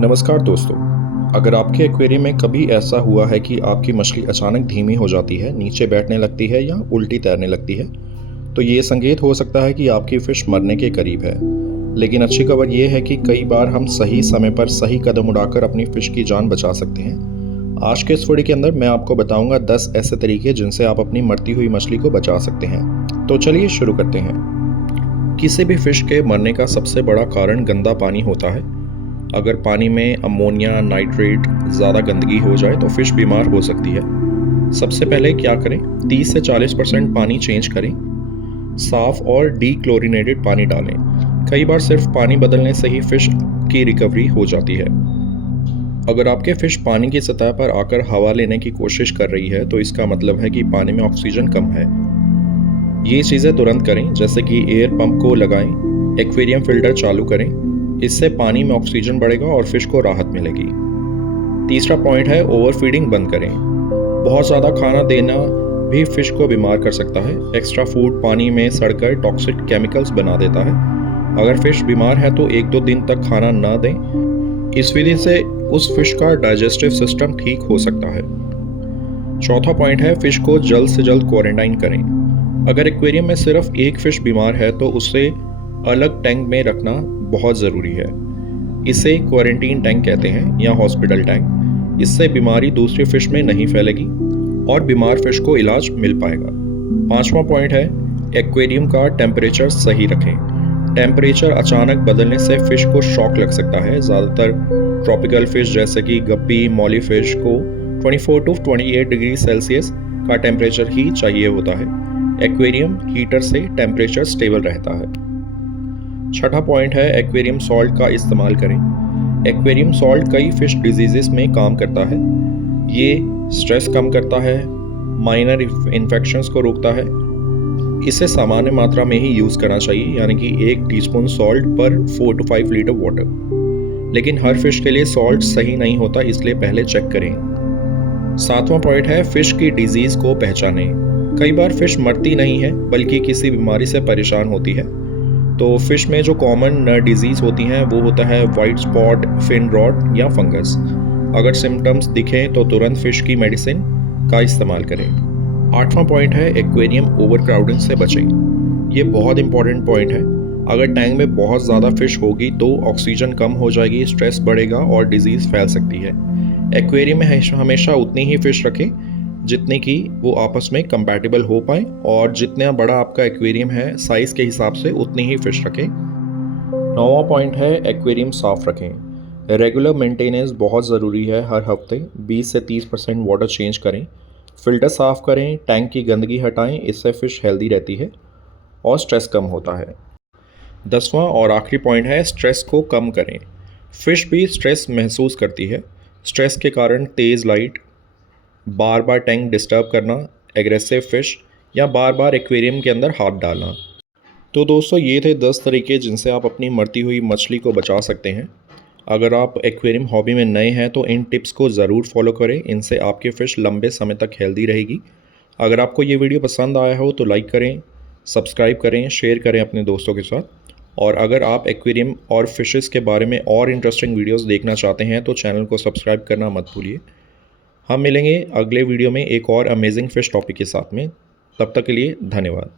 नमस्कार दोस्तों। अगर आपके एक्वेरियम में कभी ऐसा हुआ है कि आपकी मछली अचानक धीमी हो जाती है, नीचे बैठने लगती है या उल्टी तैरने लगती है, तो ये संकेत हो सकता है कि आपकी फ़िश मरने के करीब है। लेकिन अच्छी खबर ये है कि कई बार हम सही समय पर सही कदम उठाकर अपनी फ़िश की जान बचा सकते हैं। आज के इस वीडियो के अंदर मैं आपको बताऊंगा 10 ऐसे तरीके जिनसे आप अपनी मरती हुई मछली को बचा सकते हैं। तो चलिए शुरू करते हैं। किसी भी फ़िश के मरने का सबसे बड़ा कारण गंदा पानी होता है। अगर पानी में अमोनिया, नाइट्रेट, ज़्यादा गंदगी हो जाए तो फ़िश बीमार हो सकती है। सबसे पहले क्या करें, 30 से 40% पानी चेंज करें, साफ़ और डीक्लोरिनेटेड पानी डालें। कई बार सिर्फ पानी बदलने से ही फ़िश की रिकवरी हो जाती है। अगर आपके फ़िश पानी की सतह पर आकर हवा लेने की कोशिश कर रही है तो इसका मतलब है कि पानी में ऑक्सीजन कम है। ये चीज़ें तुरंत करें, जैसे कि एयर पंप को लगाएं, एक्वेरियम फिल्टर चालू करें। इससे पानी में ऑक्सीजन बढ़ेगा और फिश को राहत मिलेगी। तीसरा पॉइंट है, ओवरफीडिंग बंद करें। बहुत ज़्यादा खाना देना भी फिश को बीमार कर सकता है। एक्स्ट्रा फूड पानी में सड़कर टॉक्सिक केमिकल्स बना देता है। अगर फिश बीमार है तो 1-2 दिन तक खाना ना दें। इस विधि से उस फिश का डाइजेस्टिव सिस्टम ठीक हो सकता है। चौथा पॉइंट है, फिश को जल्द से जल्द क्वारंटाइन करें। अगर एक्वेरियम में सिर्फ एक फिश बीमार है तो उसे अलग टैंक में रखना बहुत ज़रूरी है। इसे क्वारंटीन टैंक कहते हैं या हॉस्पिटल टैंक। इससे बीमारी दूसरी फिश में नहीं फैलेगी और बीमार फिश को इलाज मिल पाएगा। पांचवा पॉइंट है, एक्वेरियम का टेम्परेचर सही रखें। टेम्परेचर अचानक बदलने से फिश को शॉक लग सकता है। ज़्यादातर ट्रॉपिकल फिश जैसे कि गप्पी, मॉली फिश को 24 to 28 डिग्री सेल्सियस का टेम्परेचर ही चाहिए होता है। एक्वेरियम हीटर से टेम्परेचर स्टेबल रहता है। छठा पॉइंट है, एक्वेरियम सॉल्ट का इस्तेमाल करें। एक्वेरियम सॉल्ट कई फिश डिजीजेस में काम करता है। ये स्ट्रेस कम करता है, माइनर इन्फेक्शंस को रोकता है। इसे सामान्य मात्रा में ही यूज़ करना चाहिए, यानी कि 1 टीस्पून सॉल्ट पर 4 to 5 लीटर वाटर। लेकिन हर फिश के लिए सॉल्ट सही नहीं होता, इसलिए पहले चेक करें। सातवां पॉइंट है, फिश की डिजीज़ को पहचानें। कई बार फिश मरती नहीं है बल्कि किसी बीमारी से परेशान होती है। तो फिश में जो कॉमन डिजीज़ होती हैं वो होता है वाइट स्पॉट, फिन रॉट या फंगस। अगर सिम्टम्स दिखें तो तुरंत फिश की मेडिसिन का इस्तेमाल करें। आठवां पॉइंट है, एक्वेरियम ओवरक्राउडिंग से बचें। ये बहुत इंपॉर्टेंट पॉइंट है। अगर टैंक में बहुत ज़्यादा फिश होगी तो ऑक्सीजन कम हो जाएगी, स्ट्रेस बढ़ेगा और डिजीज़ फैल सकती है। एक्वेरियम में हमेशा उतनी ही फिश रखें जितने कि वो आपस में कंपैटिबल हो पाए, और जितना बड़ा आपका एक्वेरियम है साइज़ के हिसाब से उतनी ही फिश रखें। नौवां पॉइंट है, एक्वेरियम साफ़ रखें। रेगुलर मेंटेनेंस बहुत ज़रूरी है। हर हफ्ते 20 से 30% वाटर चेंज करें, फिल्टर साफ़ करें, टैंक की गंदगी हटाएं। इससे फ़िश हेल्दी रहती है और स्ट्रेस कम होता है। 10वां और आखिरी पॉइंट है, स्ट्रेस को कम करें। फ़िश भी स्ट्रेस महसूस करती है। स्ट्रेस के कारण तेज़ लाइट, बार बार टैंक डिस्टर्ब करना, एग्रेसिव फिश या बार बार एक्वेरियम के अंदर हाथ डालना। तो दोस्तों, ये थे 10 तरीके जिनसे आप अपनी मरती हुई मछली को बचा सकते हैं। अगर आप एक्वेरियम हॉबी में नए हैं तो इन टिप्स को ज़रूर फॉलो करें। इनसे आपकी फ़िश लंबे समय तक हेल्दी रहेगी। अगर आपको ये वीडियो पसंद आया हो तो लाइक करें, सब्सक्राइब करें, शेयर करें अपने दोस्तों के साथ। और अगर आप एक्वेरियम और फिशेस के बारे में और इंटरेस्टिंग वीडियोज़ देखना चाहते हैं तो चैनल को सब्सक्राइब करना मत भूलिए। हम मिलेंगे अगले वीडियो में एक और अमेजिंग फिश टॉपिक के साथ में। तब तक के लिए धन्यवाद।